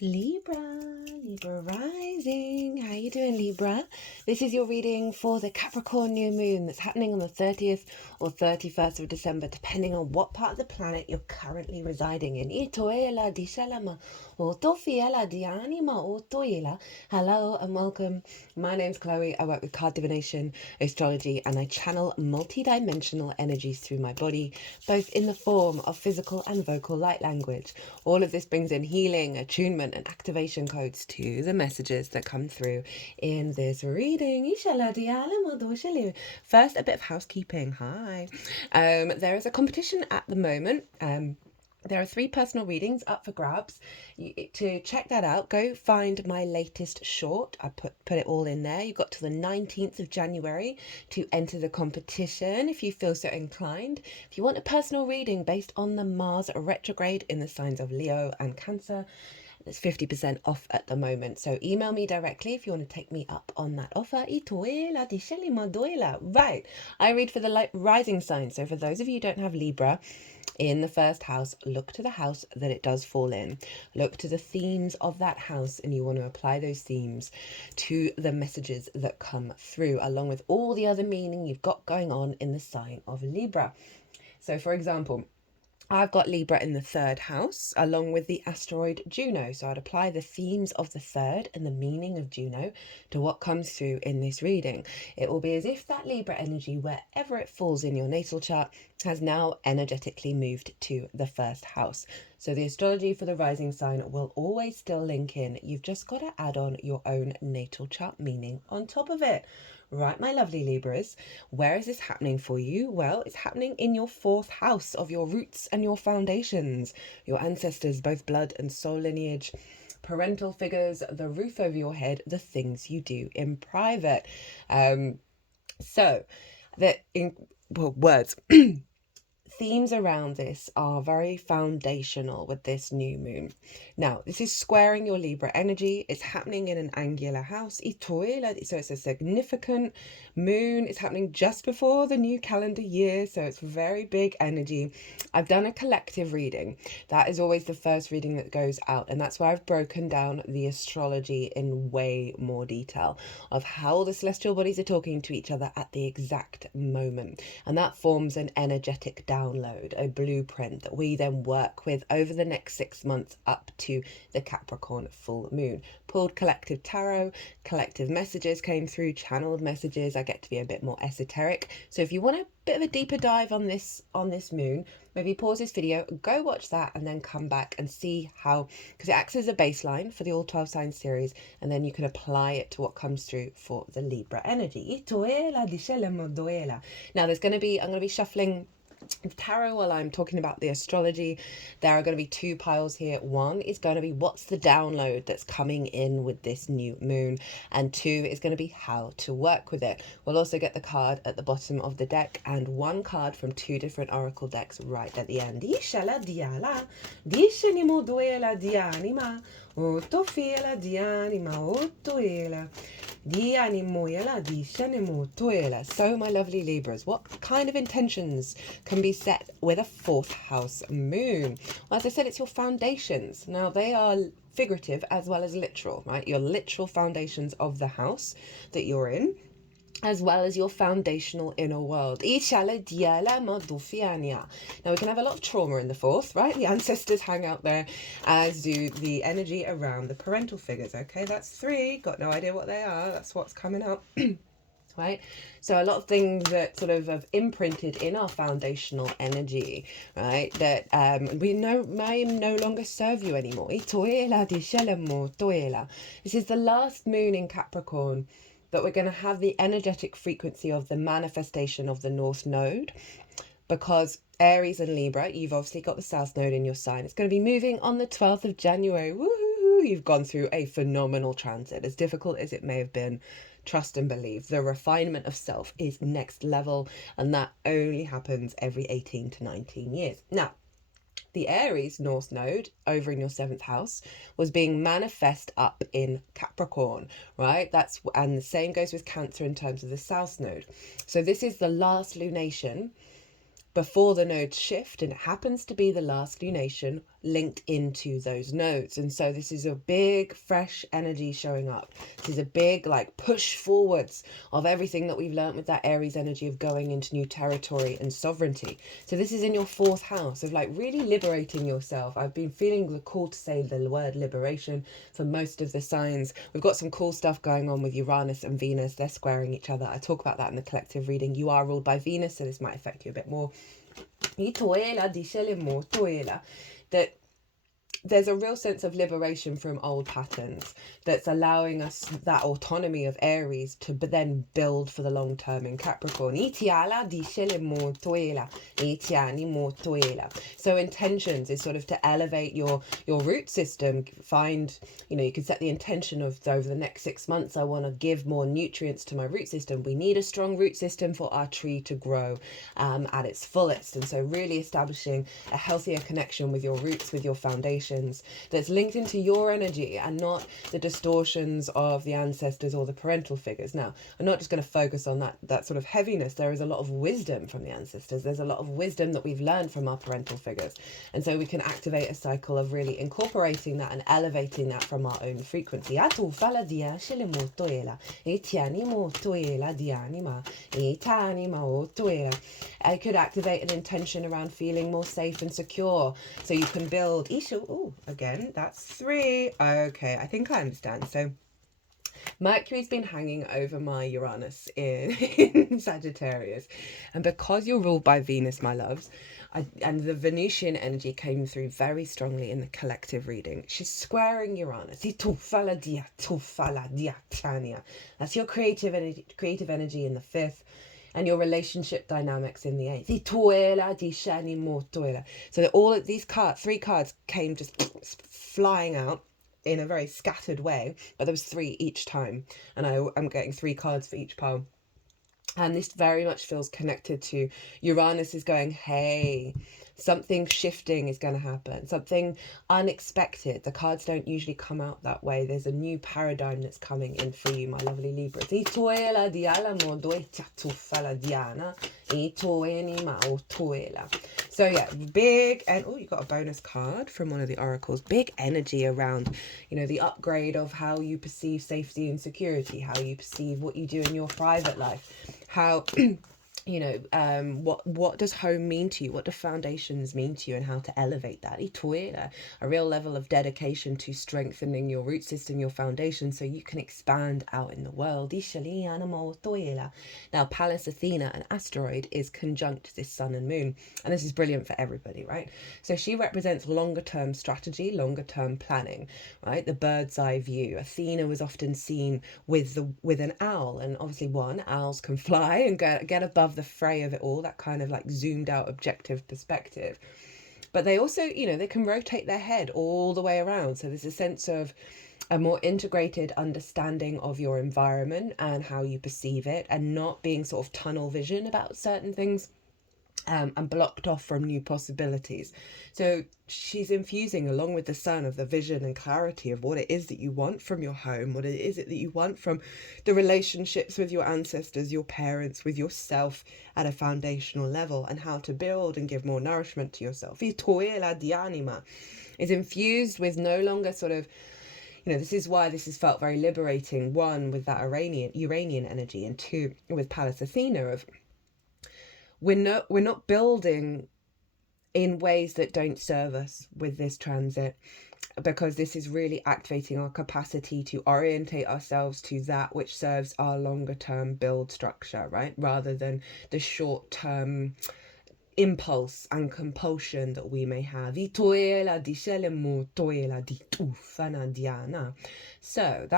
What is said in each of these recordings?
Libra rising. How you doing, Libra? This is your reading for the Capricorn new moon that's happening on the 30th or 31st of December, depending on what part of the planet you're currently residing in. Itoela di shalama, otofiela di anima, otoela. Hello and welcome. My name's Chloe. I work with card divination, astrology, and I channel multi-dimensional energies through my body, both in the form of physical and vocal light language. All of this brings in healing, attunement, and activation codes to the messages that come through in this reading. First, a bit of housekeeping. Hi. There is a competition at the moment. There are 3 personal readings up for grabs. To check that out, go find my latest short. I put it all in there. You've got till the 19th of January to enter the competition if you feel so inclined. If you want a personal reading based on the Mars retrograde in the signs of Leo and Cancer, it's 50% off at the moment. So email me directly if you want to take me up on that offer. Right. I read for the rising sign. So for those of you who don't have Libra, in the first house, look to the house that it does fall in. Look to the themes of that house, and you want to apply those themes to the messages that come through, along with all the other meaning you've got going on in the sign of Libra. So for example, I've got Libra in the 3rd house, along with the asteroid Juno. So I'd apply the themes of the 3rd and the meaning of Juno to what comes through in this reading. It will be as if that Libra energy, wherever it falls in your natal chart, has now energetically moved to the 1st house. So the astrology for the rising sign will always still link in. You've just got to add on your own natal chart meaning on top of it. Right, my lovely Libras, where is this happening for you? Well, it's happening in your 4th house of your roots and your foundations, your ancestors, both blood and soul lineage, parental figures, the roof over your head, the things you do in private. Words. Themes around this are very foundational with this new moon. Now, this is squaring your Libra energy. It's happening in an angular house. So it's a significant moon. It's happening just before the new calendar year, so it's very big energy. I've done a collective reading. That is always the first reading that goes out, and that's where I've broken down the astrology in way more detail of how the celestial bodies are talking to each other at the exact moment. And that forms an energetic download, a blueprint that we then work with over the next 6 months up to the Capricorn full moon. Pulled collective tarot, collective messages came through, channeled messages. I get to be a bit more esoteric. So if you want a bit of a deeper dive on this moon, maybe pause this video, go watch that, and then come back and see how, because it acts as a baseline for the all 12 signs series, and then you can apply it to what comes through for the Libra energy. Now I'm going to be shuffling tarot while I'm talking about the astrology. There are going to be 2 piles here. One is going to be what's the download that's coming in with this new moon, and 2 is going to be how to work with it. We'll also get the card at the bottom of the deck and 1 card from 2 different oracle decks right at the end. So my lovely Libras, what kind of intentions can be set with a 4th house moon? Well, as I said, it's your foundations. Now, they are figurative as well as literal, right? Your literal foundations of the house that you're in, as well as your foundational inner world. Now, we can have a lot of trauma in the 4th, right? The ancestors hang out there, as do the energy around the parental figures. Okay, that's 3. Got no idea what they are. That's what's coming up. Right, so a lot of things that sort of have imprinted in our foundational energy, right, that we know may no longer serve you anymore. This is the last moon in Capricorn that we're going to have the energetic frequency of the manifestation of the North Node, because Aries and Libra, you've obviously got the South Node in your sign. It's going to be moving on the 12th of January. Woohoo! You've gone through a phenomenal transit, as difficult as it may have been. Trust and believe. The refinement of self is next level, and that only happens every 18 to 19 years. Now, the Aries North Node over in your 7th house was being manifest up in Capricorn, right? And the same goes with Cancer in terms of the South Node. So this is the last lunation before the nodes shift, and it happens to be the last lunation linked into those nodes. And so this is a big fresh energy showing up. This is a big like push forwards of everything that we've learned with that Aries energy of going into new territory and sovereignty. So this is in your 4th house of like really liberating yourself. I've been feeling the call to say the word liberation for most of the signs. We've got some cool stuff going on with Uranus and Venus. They're squaring each other. I talk about that in the collective reading. You are ruled by Venus, so this might affect you a bit more. That there's a real sense of liberation from old patterns that's allowing us that autonomy of Aries to then build for the long term in Capricorn. So intentions is sort of to elevate your root system. Find, you can set the intention of over the next 6 months, I want to give more nutrients to my root system. We need a strong root system for our tree to grow at its fullest. And so really establishing a healthier connection with your roots, with your foundation, that's linked into your energy and not the distortions of the ancestors or the parental figures. Now, I'm not just going to focus on that sort of heaviness. There is a lot of wisdom from the ancestors. There's a lot of wisdom that we've learned from our parental figures. And so we can activate a cycle of really incorporating that and elevating that from our own frequency. I could activate an intention around feeling more safe and secure. So you can build again, that's 3. Okay, I think I understand. So Mercury's been hanging over my Uranus in Sagittarius, and because you're ruled by Venus, my loves, and the Venusian energy came through very strongly in the collective reading. She's squaring Uranus. That's your creative energy in the 5th. And your relationship dynamics in the 8th. So that all of these 3 cards came just flying out in a very scattered way, but there was 3 each time, and I'm getting 3 cards for each pile. And this very much feels connected to Uranus is going, hey, something shifting is going to happen, something unexpected. The cards don't usually come out that way. There's a new paradigm that's coming in for you, my lovely Libras. So yeah, big, and you got a bonus card from one of the oracles. Big energy around, the upgrade of how you perceive safety and security, how you perceive what you do in your private life, how what does home mean to you, what do foundations mean to you, and how to elevate that. A real level of dedication to strengthening your root system, your foundation, so you can expand out in the world. Now Pallas Athena, an asteroid, is conjunct this sun and moon, and this is brilliant for everybody, right? So she represents longer term strategy, longer term planning, right? The bird's eye view. Athena was often seen with an owl, and obviously owls can fly and get above the fray of it all, that kind of like zoomed out objective perspective. But they also, they can rotate their head all the way around. So there's a sense of a more integrated understanding of your environment and how you perceive it, and not being sort of tunnel vision about certain things. And blocked off from new possibilities. So she's infusing, along with the sun, of the vision and clarity of what it is that you want from your home, what it is that you want from the relationships with your ancestors, your parents, with yourself at a foundational level, and how to build and give more nourishment to yourself. Is infused with no longer sort of, this is why this has felt very liberating, 1, with that Uranian energy, and 2, with Pallas Athena, of we're not building in ways that don't serve us with this transit, because this is really activating our capacity to orientate ourselves to that which serves our longer term build structure, right? Rather than the short term impulse and compulsion that we may have. So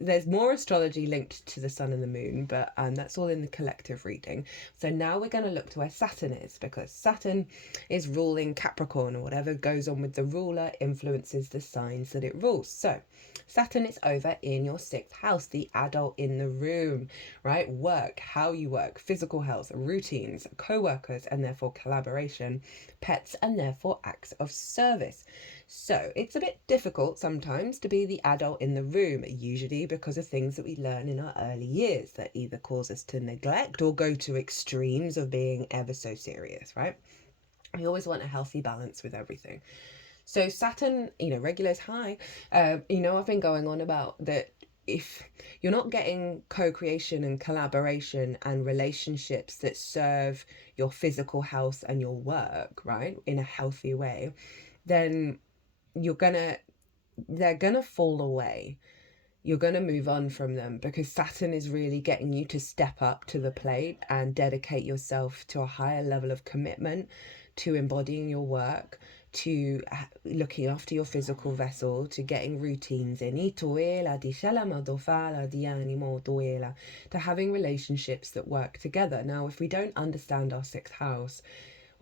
there's more astrology linked to the sun and the moon, but that's all in the collective reading. So now we're going to look to where Saturn is, because Saturn is ruling Capricorn, or whatever goes on with the ruler influences the signs that it rules. So Saturn is over in your 6th house, the adult in the room, right? Work, how you work, physical health, routines, co-workers, and therefore collaboration, pets, and therefore acts of service. So it's a bit difficult sometimes to be the adult in the room, usually because of things that we learn in our early years that either cause us to neglect or go to extremes of being ever so serious, right? We always want a healthy balance with everything. So Saturn, Regulus, hi. I've been going on about that. If you're not getting co-creation and collaboration and relationships that serve your physical health and your work, right, in a healthy way, then they're gonna fall away. You're going to move on from them because Saturn is really getting you to step up to the plate and dedicate yourself to a higher level of commitment, to embodying your work, to looking after your physical vessel, to getting routines in, to having relationships that work together. Now, if we don't understand our sixth house,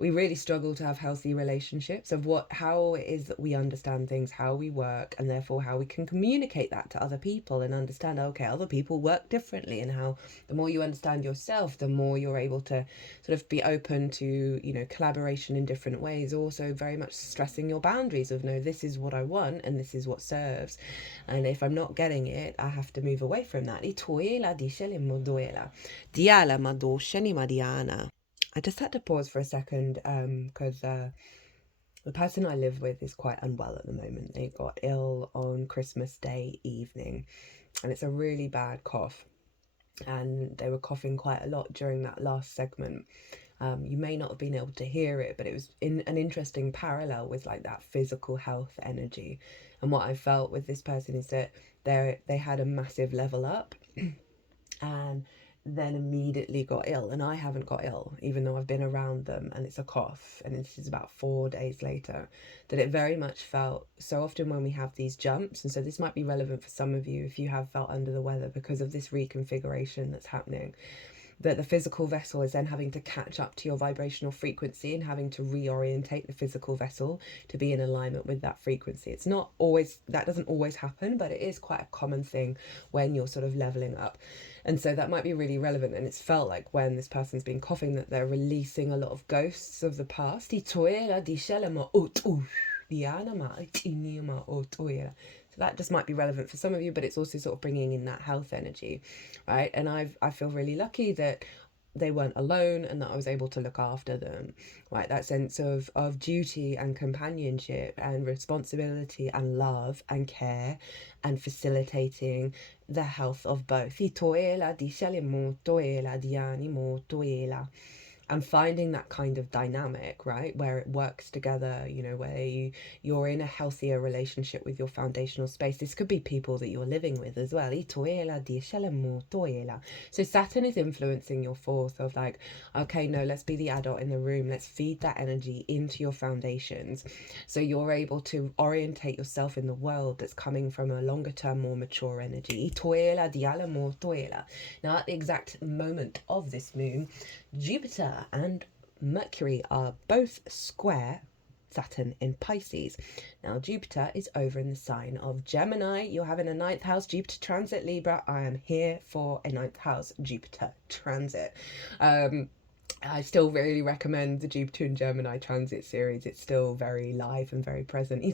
we really struggle to have healthy relationships of how it is that we understand things, how we work, and therefore how we can communicate that to other people and understand, okay, other people work differently, and how the more you understand yourself, the more you're able to sort of be open to, collaboration in different ways. Also very much stressing your boundaries of, no, this is what I want and this is what serves. And if I'm not getting it, I have to move away from that. I just had to pause for a second because the person I live with is quite unwell at the moment. They got ill on Christmas Day evening, and it's a really bad cough. And they were coughing quite a lot during that last segment. You may not have been able to hear it, but it was in an interesting parallel with like that physical health energy. And what I felt with this person is that they had a massive level up and then immediately got ill. And I haven't got ill, even though I've been around them, and it's a cough. And this is about 4 days later that it very much felt, so often when we have these jumps, and so this might be relevant for some of you if you have felt under the weather because of this reconfiguration that's happening, that the physical vessel is then having to catch up to your vibrational frequency and having to reorientate the physical vessel to be in alignment with that frequency. It's not always, that doesn't always happen, but it is quite a common thing when you're sort of leveling up. And so that might be really relevant. And it's felt like when this person's been coughing that they're releasing a lot of ghosts of the past. So that just might be relevant for some of you, but it's also sort of bringing in that health energy, right? And I feel really lucky that they weren't alone and that I was able to look after them, right? That sense of duty and companionship and responsibility and love and care and facilitating the health of both. And finding that kind of dynamic, right, where it works together, where you're in a healthier relationship with your foundational space. This could be people that you're living with as well. So Saturn is influencing your fourth of like, okay, no, let's be the adult in the room. Let's feed that energy into your foundations. So you're able to orientate yourself in the world that's coming from a longer term, more mature energy. Now, at the exact moment of this moon, Jupiter and Mercury are both square Saturn in Pisces. Now, Jupiter is over in the sign of Gemini. You're having a 9th house Jupiter transit, Libra. I am here for a 9th house Jupiter transit. I still really recommend the Jupiter and Gemini transit series. It's still very live and very present.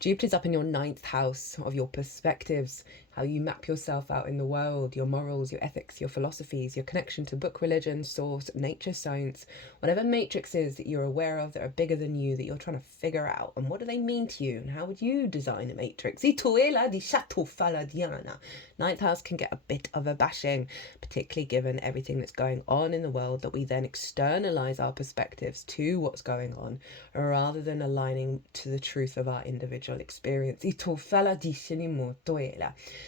Jupiter's up in your 9th house of your perspectives, how you map yourself out in the world, your morals, your ethics, your philosophies, your connection to book, religion, source, nature, science, whatever matrices that you're aware of that are bigger than you that you're trying to figure out. And what do they mean to you? And how would you design a matrix? 9th house can get a bit of a bashing, particularly given everything that's going on in the world, that we then externalize our perspectives to what's going on rather than aligning to the truth of our individual experience.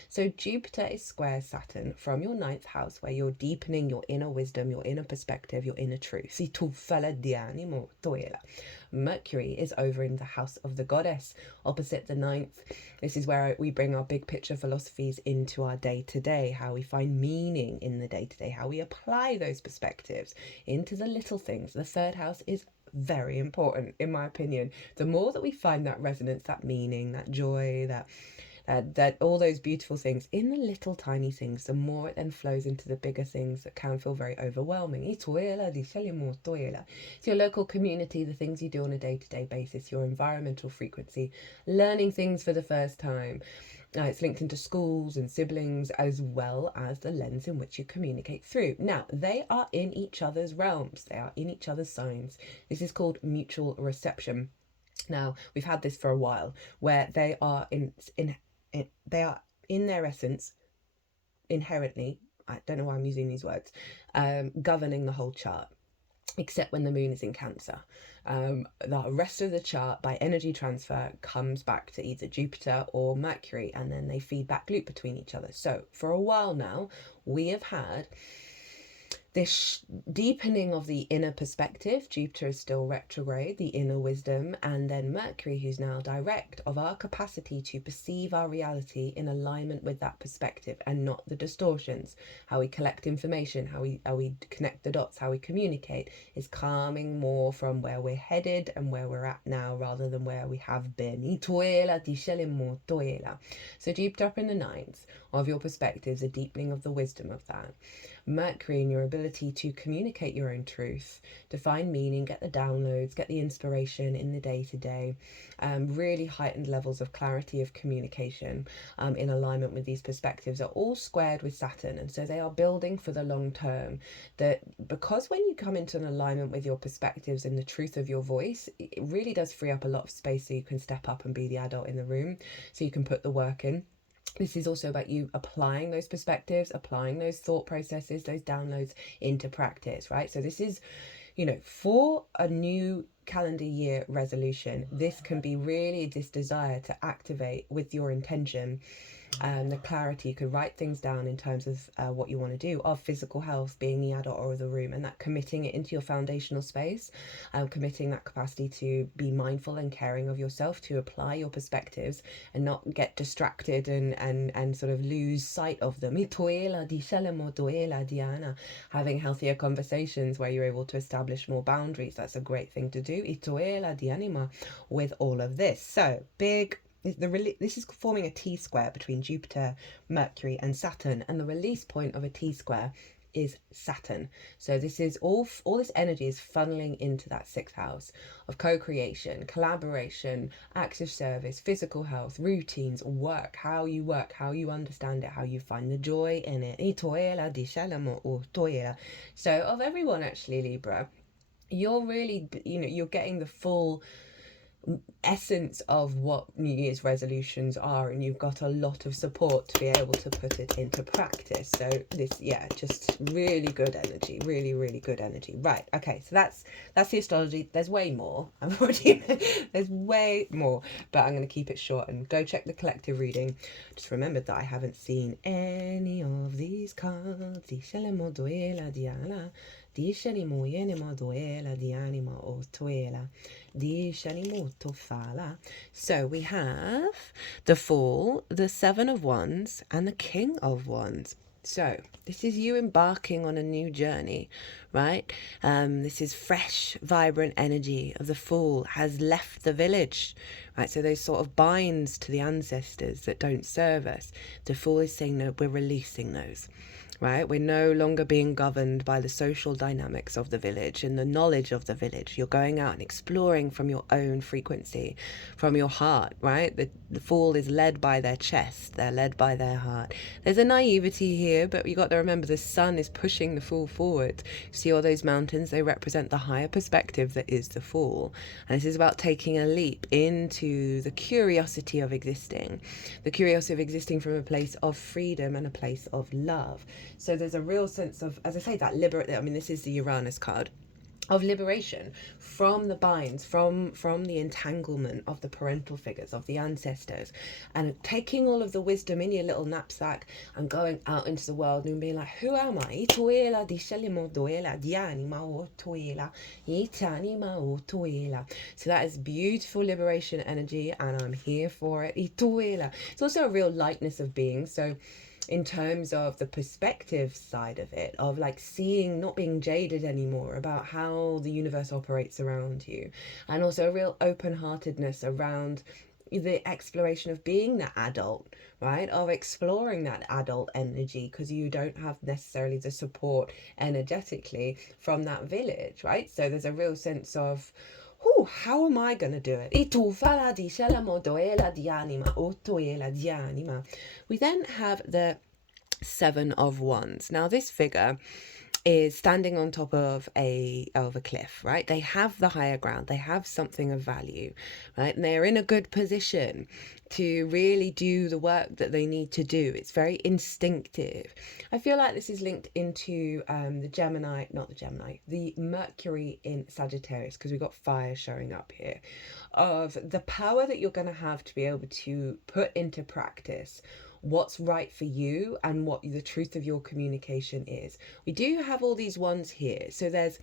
So Jupiter is square Saturn from your 9th house, where you're deepening your inner wisdom, your inner perspective, your inner truth. Mercury is over in the house of the goddess, opposite the 9th. This is where we bring our big picture philosophies into our day-to-day, how we find meaning in the day-to-day, how we apply those perspectives into the little things. The 3rd house is very important, in my opinion. The more that we find that resonance, that meaning, that joy, that all those beautiful things in the little tiny things, the more it then flows into the bigger things that can feel very overwhelming. It's your local community, the things you do on a day-to-day basis, your environmental frequency, learning things for the first time, It's linked into schools and siblings, as well as the lens in which you communicate through. Now, they are in each other's realms. They are in each other's signs. This is called mutual reception. Now, we've had this for a while, where they are they are in their essence, inherently, I don't know why I'm using these words, governing the whole chart, except when the moon is in Cancer. The rest of the chart, by energy transfer, comes back to either Jupiter or Mercury, and then they feedback loop between each other. So for a while now, we have had this deepening of the inner perspective. Jupiter is still retrograde, the inner wisdom, and then Mercury, who's now direct, of our capacity to perceive our reality in alignment with that perspective and not the distortions. How we collect information, how we connect the dots, how we communicate is coming more from where we're headed and where we're at now, rather than where we have been. So Jupiter up in the ninth of your perspectives, a deepening of the wisdom of that. Mercury in your ability to communicate your own truth, to find meaning, get the downloads, get the inspiration in the day-to-day, really heightened levels of clarity of communication in alignment with these perspectives are all squared with Saturn, and so they are building for the long term. That because when you come into an alignment with your perspectives and the truth of your voice, it really does free up a lot of space so you can step up and be the adult in the room, so you can put the work in. This is also about you applying those perspectives, applying those thought processes, those downloads into practice, right? So this is, for a new calendar year resolution, this can be really this desire to activate with your intention the clarity. You could write things down in terms of what you want to do, of physical health, being the adult or the room, and that committing it into your foundational space, committing that capacity to be mindful and caring of yourself, to apply your perspectives and not get distracted and sort of lose sight of them. Having healthier conversations where you're able to establish more boundaries, that's a great thing to do with all of this. So this is forming a T-square between Jupiter, Mercury and Saturn, and the release point of a T-square is Saturn. So this is all this energy is funneling into that sixth house of co-creation, collaboration, acts of service, physical health, routines, work, how you understand it, how you find the joy in it. So of everyone, actually, Libra, you're really, you're getting the full essence of what New Year's resolutions are, and you've got a lot of support to be able to put it into practice. So this, just really good energy, really good energy. Right, okay, so that's the astrology. There's way more. There's way more, but I'm going to keep it short and go check the collective reading. Just remembered that I haven't seen any of these cards. Diceli moyene maduela di anima o tuela. Diceli molto fala. So we have the Fool, the Seven of Wands, and the King of Wands. So this is you embarking on a new journey, right? This is fresh, vibrant energy of the Fool has left the village, right? So those sort of binds to the ancestors that don't serve us. The Fool is saying, no, we're releasing those. Right? We're no longer being governed by the social dynamics of the village and the knowledge of the village. You're going out and exploring from your own frequency, from your heart, right? The Fool is led by their chest. They're led by their heart. There's a naivety here, but you got to remember the sun is pushing the Fool forward. See all those mountains? They represent the higher perspective that is the Fool. And this is about taking a leap into the curiosity of existing. The curiosity of existing from a place of freedom and a place of love. So there's a real sense of, as I say, that this is the Uranus card, of liberation from the binds, from the entanglement of the parental figures, of the ancestors, and taking all of the wisdom in your little knapsack and going out into the world and being like, who am I? So that is beautiful liberation energy, and I'm here for it. It's also a real lightness of being. So in terms of the perspective side of it, of like seeing, not being jaded anymore about how the universe operates around you, and also a real open-heartedness around the exploration of being that adult, right? Of exploring that adult energy, because you don't have necessarily the support energetically from that village, right? So there's a real sense of, How am I going to do it? We then have the Seven of Wands. Now this figure is standing on top of a cliff, right? They have the higher ground, they have something of value, right? And they're in a good position to really do the work that they need to do. It's very instinctive. I feel like this is linked into the Mercury in Sagittarius, because we've got fire showing up here, of the power that you're going to have to be able to put into practice what's right for you and what the truth of your communication is. We do have all these ones here, so there's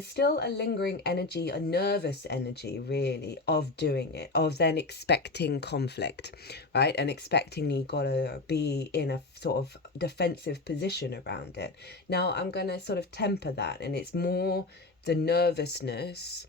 still a lingering energy, a nervous energy really, of doing it, of then expecting conflict, right? And expecting you gotta be in a sort of defensive position around it. Now I'm gonna sort of temper that, and it's more the nervousness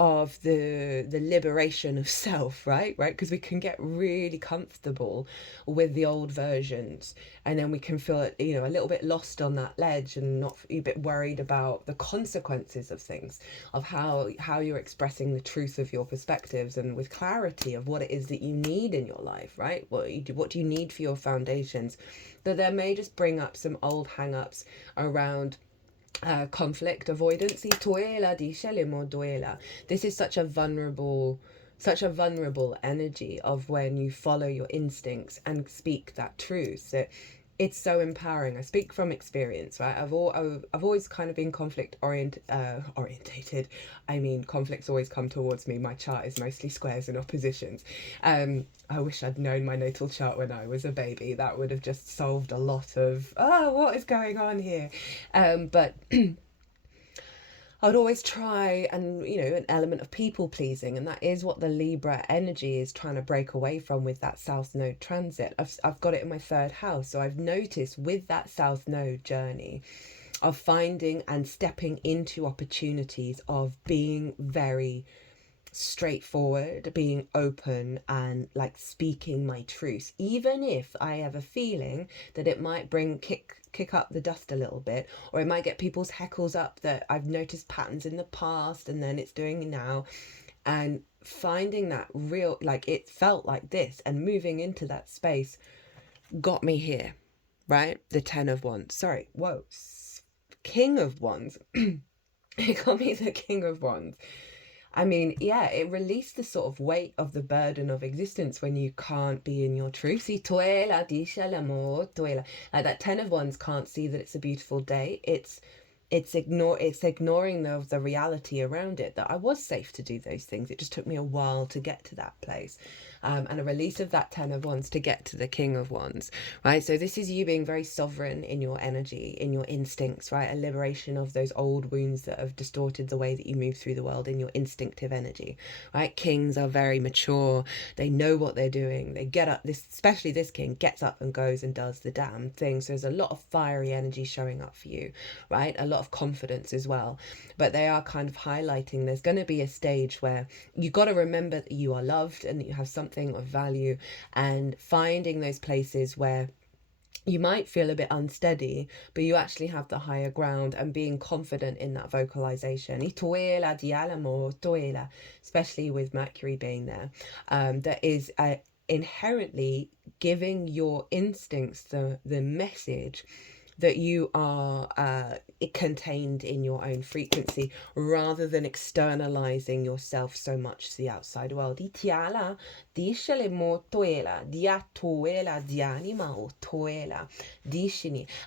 of the liberation of self, right? Because we can get really comfortable with the old versions, and then we can feel, a little bit lost on that ledge, and not a bit worried about the consequences of things, of how you're expressing the truth of your perspectives, and with clarity of what it is that you need in your life, right? What do you need for your foundations? That there may just bring up some old hang-ups around conflict avoidance. This is such a vulnerable energy of when you follow your instincts and speak that truth. So it's so empowering. I speak from experience, right? I've always kind of been conflict orientated. I mean, conflicts always come towards me. My chart is mostly squares and oppositions. I wish I'd known my natal chart when I was a baby. That would have just solved a lot of, what is going on here? But I would always try, and an element of people pleasing, and that is what the Libra energy is trying to break away from with that South Node transit. I've got it in my third house, so I've noticed with that South Node journey of finding and stepping into opportunities of being very straightforward, being open, and like speaking my truth, even if I have a feeling that it might kick up the dust a little bit, or it might get people's heckles up that I've noticed patterns in the past and then it's doing now. And finding that real, like, it felt like this, and moving into that space got me here, right? The King of Wands. It got me the King of Wands. I mean, yeah, it released the sort of weight of the burden of existence when you can't be in your truth. Like that Ten of Wands can't see that it's a beautiful day. It's ignoring the reality around it, that I was safe to do those things. It just took me a while to get to that place. And a release of that Ten of Wands to get to the King of Wands, right? So this is you being very sovereign in your energy, in your instincts, right? A liberation of those old wounds that have distorted the way that you move through the world in your instinctive energy, right? Kings are very mature. They know what they're doing. They get up, especially this king gets up and goes and does the damn thing. So there's a lot of fiery energy showing up for you, right? A lot of confidence as well. But they are kind of highlighting there's going to be a stage where you got to remember that you are loved and that you have something of value, and finding those places where you might feel a bit unsteady, but you actually have the higher ground, and being confident in that vocalization. Especially with Mercury being there, that is inherently giving your instincts the message that you are contained in your own frequency, rather than externalizing yourself so much to the outside world. And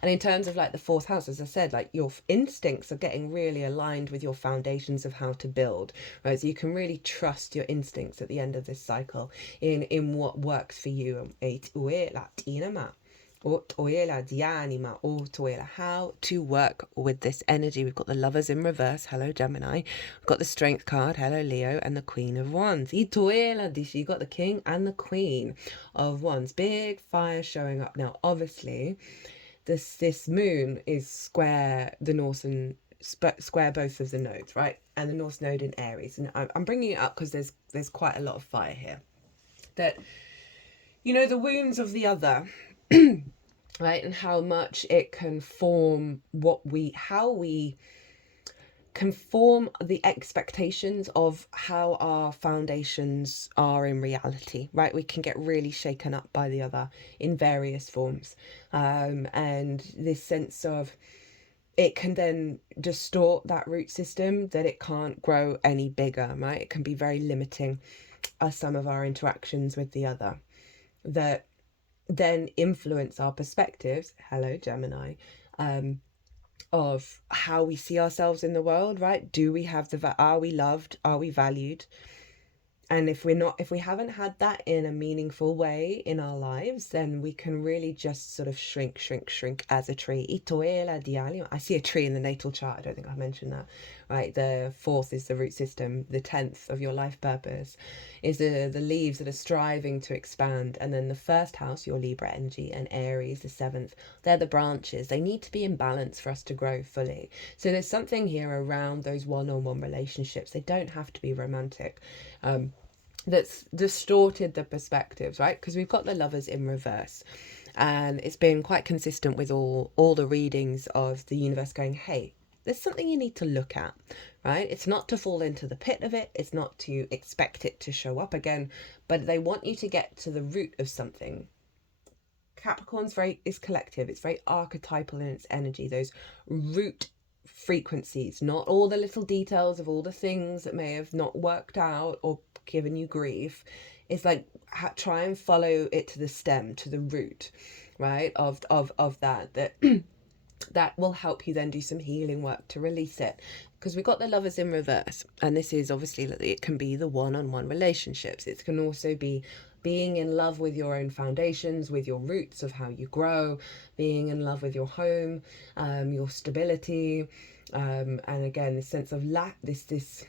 in terms of like the fourth house, as I said, like your instincts are getting really aligned with your foundations of how to build, right? So you can really trust your instincts at the end of this cycle in what works for you. How to work with this energy. We've got the Lovers in reverse. Hello, Gemini. We've got the Strength card. Hello, Leo. And the Queen of Wands. You got the King and the Queen of Wands. Big fire showing up. Now, obviously, this moon is square the North and square both of the nodes, right? And the North node in Aries. And I'm bringing it up because there's quite a lot of fire here. That, the wounds of the other... right, and how much it can form how we conform the expectations of how our foundations are in reality, right? We can get really shaken up by the other in various forms. And this sense of it can then distort that root system, that it can't grow any bigger, right? It can be very limiting as some of our interactions with the other, that then influence our perspectives. Hello, Gemini. Of how we see ourselves in the world, right? Do we have are we loved? Are we valued? And if we haven't had that in a meaningful way in our lives, then we can really just sort of shrink as a tree. I see a tree in the natal chart. I don't think I mentioned that, right? The 4th is the root system. The 10th of your life purpose is the leaves that are striving to expand. And then the 1st house, your Libra energy, and Aries, the 7th, they're the branches. They need to be in balance for us to grow fully. So there's something here around those one-on-one relationships. They don't have to be romantic. That's distorted the perspectives, right? Because we've got the Lovers in reverse, and it's been quite consistent with all the readings of the universe going, hey, there's something you need to look at, right? It's not to fall into the pit of it. It's not to expect it to show up again, but they want you to get to the root of something. Capricorn's is collective. It's very archetypal in its energy, those root frequencies, not all the little details of all the things that may have not worked out or given you grief. It's like try and follow it to the stem, to the root, right, of that that will help you then do some healing work to release it. Because we've got the Lovers in reverse, and this is obviously that it can be the one-on-one relationships. It can also be being in love with your own foundations, with your roots of how you grow, being in love with your home, your stability, and again, this sense of this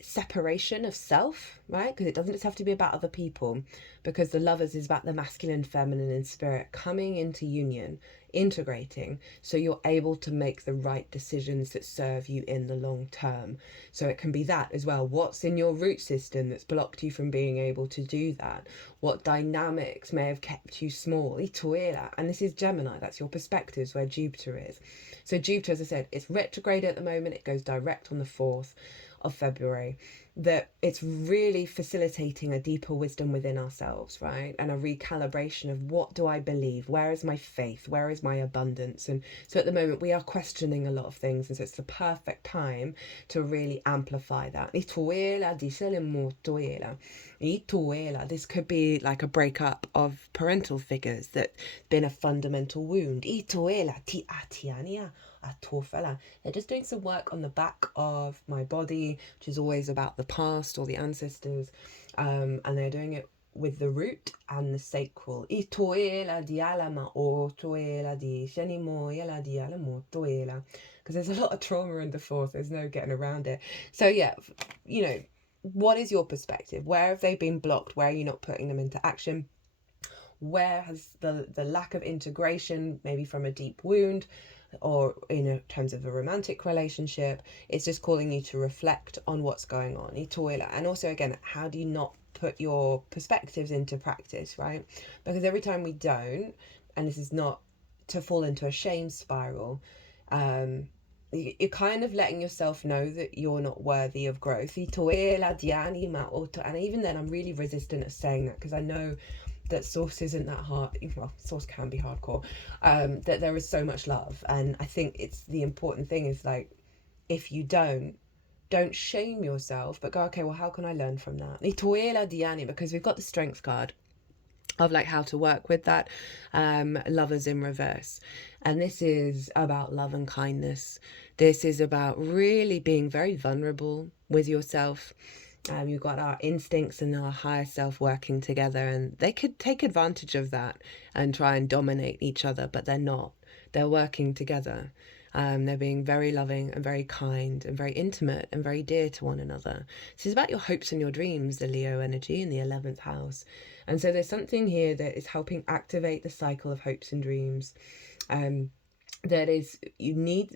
separation of self, right? Because it doesn't just have to be about other people, because the Lovers is about the masculine, feminine, and spirit coming into union, integrating, so you're able to make the right decisions that serve you in the long term. So it can be that as well. What's in your root system that's blocked you from being able to do that? What dynamics may have kept you small? And this is Gemini, that's your perspectives, where Jupiter is. So Jupiter, as I said, it's retrograde at the moment. It goes direct on the 4th of February. That it's really facilitating a deeper wisdom within ourselves, right? And a recalibration of, what do I believe? Where is my faith? Where is my abundance? And so at the moment we are questioning a lot of things, and so it's the perfect time to really amplify that. This could be like a breakup of parental figures that's been a fundamental wound. They're just doing some work on the back of my body, which is always about the past or the ancestors, and they're doing it with the root and the sacral. Because there's a lot of trauma in the 4th. There's no getting around it. So yeah, what is your perspective? Where have they been blocked? Where are you not putting them into action? Where has the lack of integration, maybe from a deep wound, or in terms of a romantic relationship, it's just calling you to reflect on what's going on. And also, again, how do you not put your perspectives into practice, right? Because every time we don't, and this is not to fall into a shame spiral, you're kind of letting yourself know that you're not worthy of growth. And even then, I'm really resistant of saying that, because I know that source isn't that hard. Well, source can be hardcore, that there is so much love. And I think it's the important thing is, like, if you don't shame yourself, but go, okay, well, how can I learn from that? Because we've got the strength card of like how to work with that, Lovers in reverse. And this is about love and kindness. This is about really being very vulnerable with yourself. You've got our instincts and our higher self working together, and they could take advantage of that and try and dominate each other, but they're not. They're working together. They're being very loving and very kind and very intimate and very dear to one another. This is about your hopes and your dreams, the Leo energy in the 11th house. And so there's something here that is helping activate the cycle of hopes and dreams. that is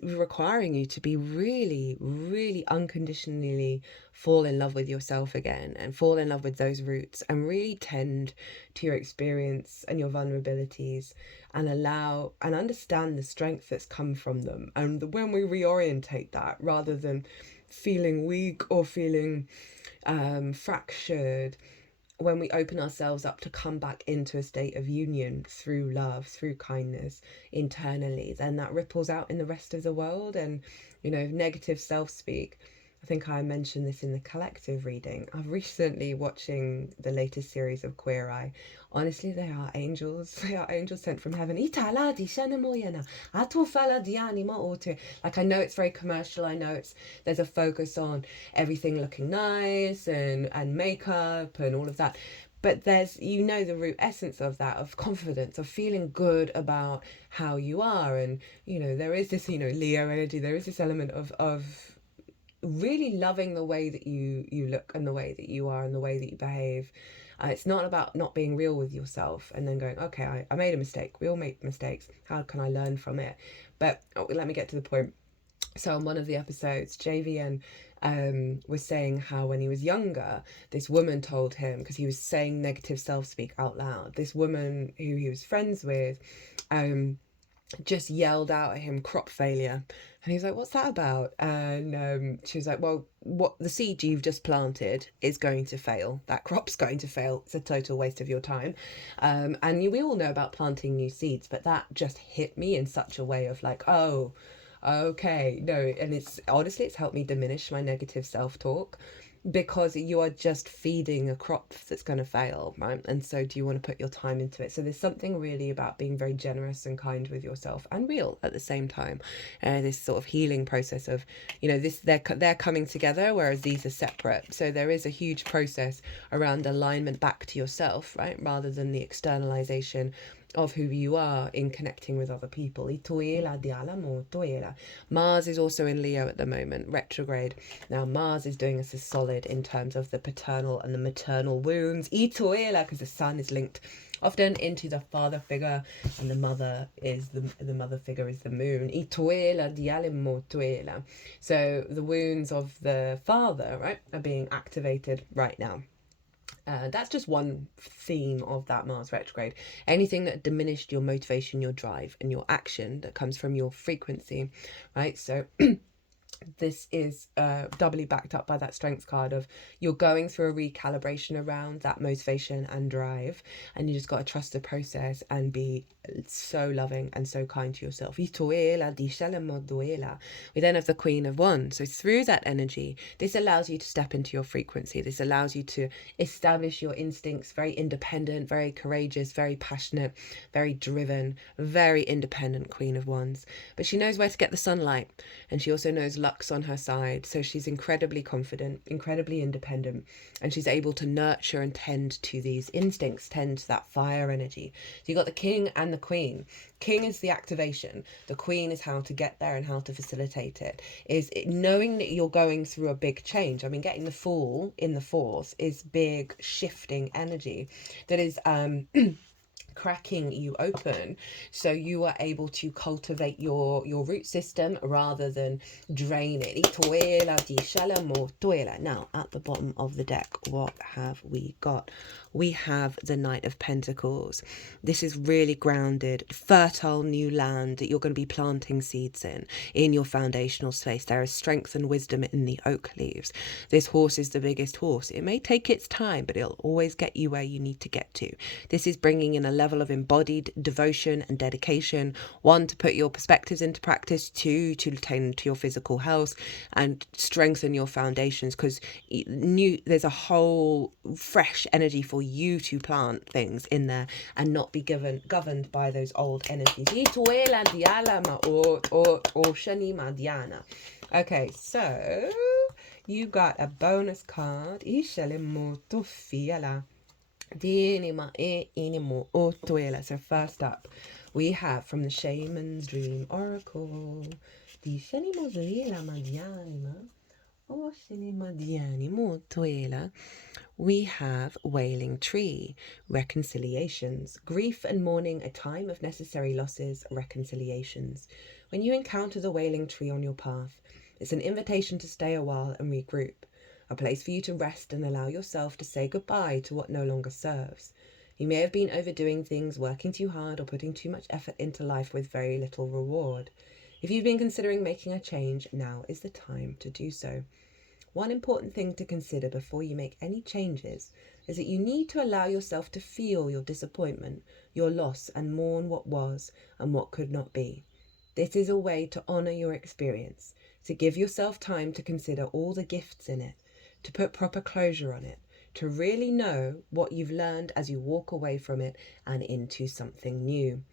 requiring you to be really, really unconditionally fall in love with yourself again, and fall in love with those roots, and really tend to your experience and your vulnerabilities, and allow and understand the strength that's come from them. And when we reorientate that, rather than feeling weak or feeling fractured, when we open ourselves up to come back into a state of union through love, through kindness internally, then that ripples out in the rest of the world. And, negative self-speak, I think I mentioned this in the collective reading. I've recently watching the latest series of Queer Eye. Honestly, they are angels. They are angels sent from heaven. Like, I know it's very commercial. I know there's a focus on everything looking nice and makeup and all of that. But there's, the root essence of that, of confidence, of feeling good about how you are. And, there is this, Leo energy. There is this element of really loving the way that you look, and the way that you are, and the way that you behave. It's not about not being real with yourself and then going, okay, I made a mistake. We all make mistakes. How can I learn from it? But let me get to the point. So on one of the episodes, JVN was saying how when he was younger, this woman told him, because he was saying negative self-speak out loud, this woman who he was friends with just yelled out at him, crop failure. And he was like, what's that about? And she was like, well, what the seed you've just planted is going to fail. That crop's going to fail. It's a total waste of your time. And we all know about planting new seeds, but that just hit me in such a way of like, oh, okay, no. And it's helped me diminish my negative self-talk, because you are just feeding a crop that's going to fail, right? And so do you want to put your time into it? So there's something really about being very generous and kind with yourself, and real at the same time. This sort of healing process of, they're coming together, whereas these are separate. So there is a huge process around alignment back to yourself, right? Rather than the externalization of who you are in connecting with other people. Mars is also in Leo at the moment, retrograde. Now Mars is doing us a solid in terms of the paternal and the maternal wounds, because the sun is linked often into the father figure, and the mother figure is the moon. So the wounds of the father, right, are being activated right now. That's just one theme of that Mars retrograde. Anything that diminished your motivation, your drive, and your action that comes from your frequency, right? So this is doubly backed up by that strengths card of you're going through a recalibration around that motivation and drive, and you just got to trust the process and be so loving and so kind to yourself. We then have the Queen of Wands. So through that energy, this allows you to step into your frequency. This allows you to establish your instincts, very independent, very courageous, very passionate, very driven, very independent Queen of Wands. But she knows where to get the sunlight, and she also knows luck's on her side. So she's incredibly confident, incredibly independent, and she's able to nurture and tend to these instincts, tend to that fire energy. So you got the King and the Queen. King is the activation. The Queen is how to get there and how to facilitate it. Knowing that you're going through a big change. I mean, getting the Fool in the fourth is big shifting energy that is cracking you open, so you are able to cultivate your root system rather than drain it. Now at the bottom of the deck, what have we got? We have the Knight of Pentacles. This is really grounded, fertile new land that you're going to be planting seeds in your foundational space. There is strength and wisdom in the oak leaves. This horse is the biggest horse. It may take its time, but it'll always get you where you need to get to. This is bringing in a level of embodied devotion and dedication. 1, to put your perspectives into practice. 2, to tend to your physical health and strengthen your foundations, because there's a whole fresh energy for you to plant things in there and not be governed by those old energies. Okay, so you got a bonus card. So first up, we have from the Shaman's Dream Oracle. we have Wailing Tree, reconciliations, grief and mourning, a time of necessary losses, reconciliations. When you encounter the Wailing Tree on your path, it's an invitation to stay a while and regroup, a place for you to rest and allow yourself to say goodbye to what no longer serves. You may have been overdoing things, working too hard, or putting too much effort into life with very little reward. If you've been considering making a change, now is the time to do so. One important thing to consider before you make any changes is that you need to allow yourself to feel your disappointment, your loss, and mourn what was and what could not be. This is a way to honour your experience, to give yourself time to consider all the gifts in it, to put proper closure on it, to really know what you've learned as you walk away from it and into something new.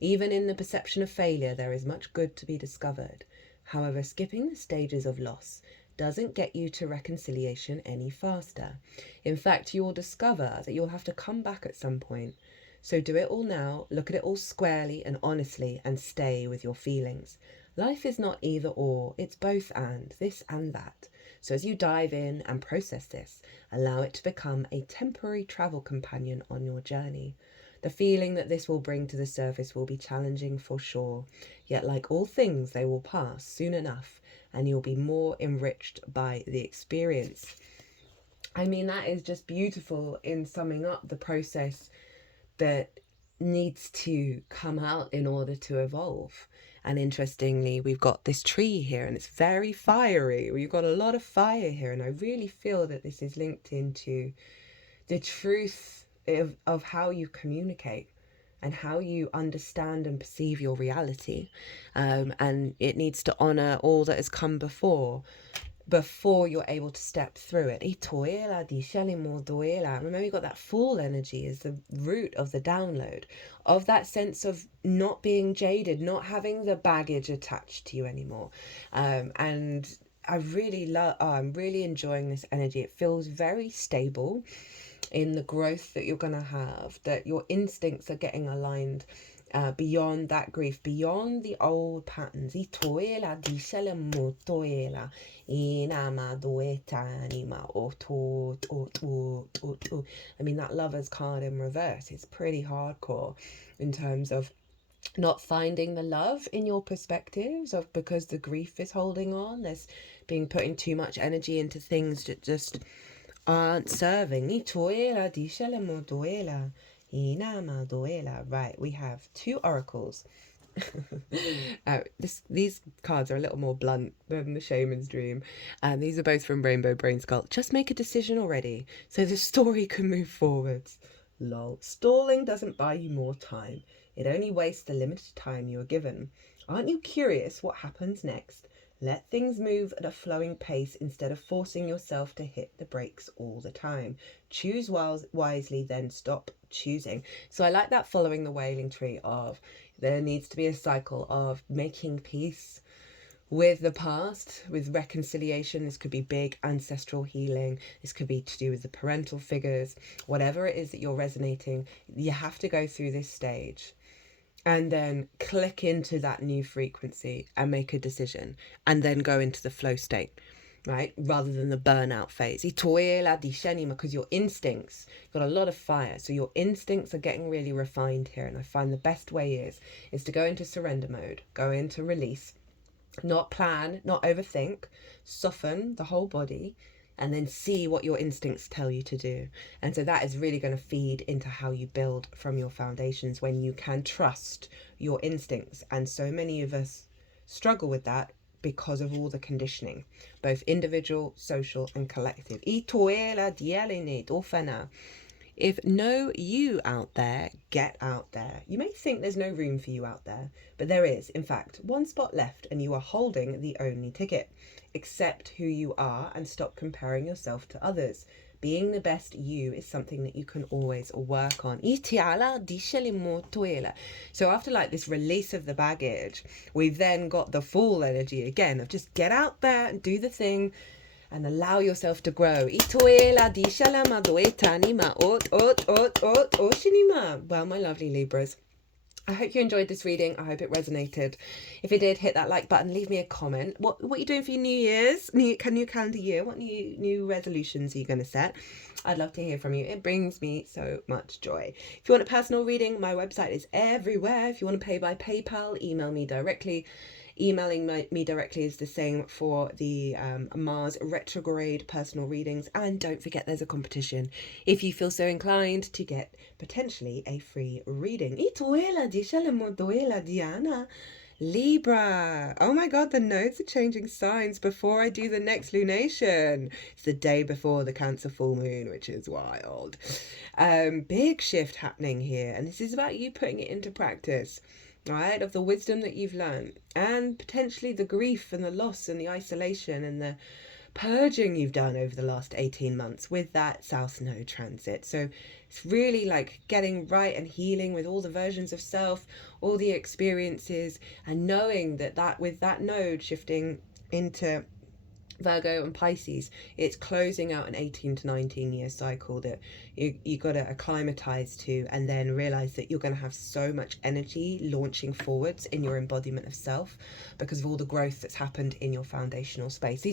Even in the perception of failure, there is much good to be discovered. However, skipping the stages of loss doesn't get you to reconciliation any faster. In fact, you will discover that you'll have to come back at some point. So do it all now, look at it all squarely and honestly, and stay with your feelings. Life is not either or, it's both and, this and that. So as you dive in and process this, allow it to become a temporary travel companion on your journey. The feeling that this will bring to the surface will be challenging for sure, yet like all things, they will pass soon enough, and you'll be more enriched by the experience. I mean, that is just beautiful in summing up the process that needs to come out in order to evolve. And interestingly, we've got this tree here and it's very fiery. We've got a lot of fire here, and I really feel that this is linked into the truth of how you communicate and how you understand and perceive your reality. And it needs to honour all that has come before you're able to step through it. Remember, you got that Fool energy is the root of the download, of that sense of not being jaded, not having the baggage attached to you anymore. And I'm really enjoying this energy. It feels very stable in the growth that you're going to have, that your instincts are getting aligned beyond that grief, beyond the old patterns. I mean, that Lover's card in reverse is pretty hardcore in terms of not finding the love in your perspectives, of because the grief is holding on. There's being putting too much energy into things that just aren't serving. Right, we have 2 oracles. These cards are a little more blunt than the Shaman's Dream, and these are both from Rainbow Brainskull. Just make a decision already so the story can move forwards. Lol. Stalling doesn't buy you more time. It only wastes the limited time you are given. Aren't you curious what happens next? Let things move at a flowing pace instead of forcing yourself to hit the brakes all the time. Choose wisely, then stop choosing. So I like that, following the Wailing Tree, of there needs to be a cycle of making peace with the past, with reconciliation. This could be big ancestral healing. This could be to do with the parental figures. Whatever it is that you're resonating, you have to go through this stage and then click into that new frequency and make a decision, and then go into the flow state, right? Rather than the burnout phase. Because your instincts, got a lot of fire, so your instincts are getting really refined here. And I find the best way is to go into surrender mode, go into release, not plan, not overthink, soften the whole body, and then see what your instincts tell you to do. And so that is really going to feed into how you build from your foundations, when you can trust your instincts. And so many of us struggle with that because of all the conditioning, both individual, social, and collective. If no you out there, get out there. You may think there's no room for you out there, but there is, in fact, one spot left, and you are holding the only ticket. Accept who you are and stop comparing yourself to others. Being the best you is something that you can always work on. So after like this release of the baggage, we've then got the Fool energy again of just get out there and do the thing and allow yourself to grow. Well, my lovely Libras, I hope you enjoyed this reading. I hope it resonated. If it did, hit that like button, leave me a comment. What are you doing for your New Year's? New calendar year? What new resolutions are you going to set? I'd love to hear from you. It brings me so much joy. If you want a personal reading, my website is everywhere. If you want to pay by PayPal, email me directly. Emailing me directly is the same for the Mars retrograde personal readings. And don't forget, there's a competition if you feel so inclined to get potentially a free reading. Diana. Libra. Oh my god, the nodes are changing signs before I do the next lunation. It's the day before the Cancer full moon, which is wild. Big shift happening here, and this is about you putting it into practice. Right, of the wisdom that you've learned, and potentially the grief and the loss and the isolation and the purging you've done over the last 18 months with that South Node transit. So it's really like getting right and healing with all the versions of self, all the experiences, and knowing that with that node shifting into Virgo and Pisces, it's closing out an 18 to 19 year cycle that you got to acclimatize to, and then realize that you're going to have so much energy launching forwards in your embodiment of self because of all the growth that's happened in your foundational space.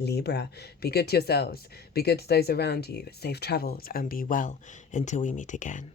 Libra. Be good to yourselves, be good to those around you, safe travels, and be well until we meet again.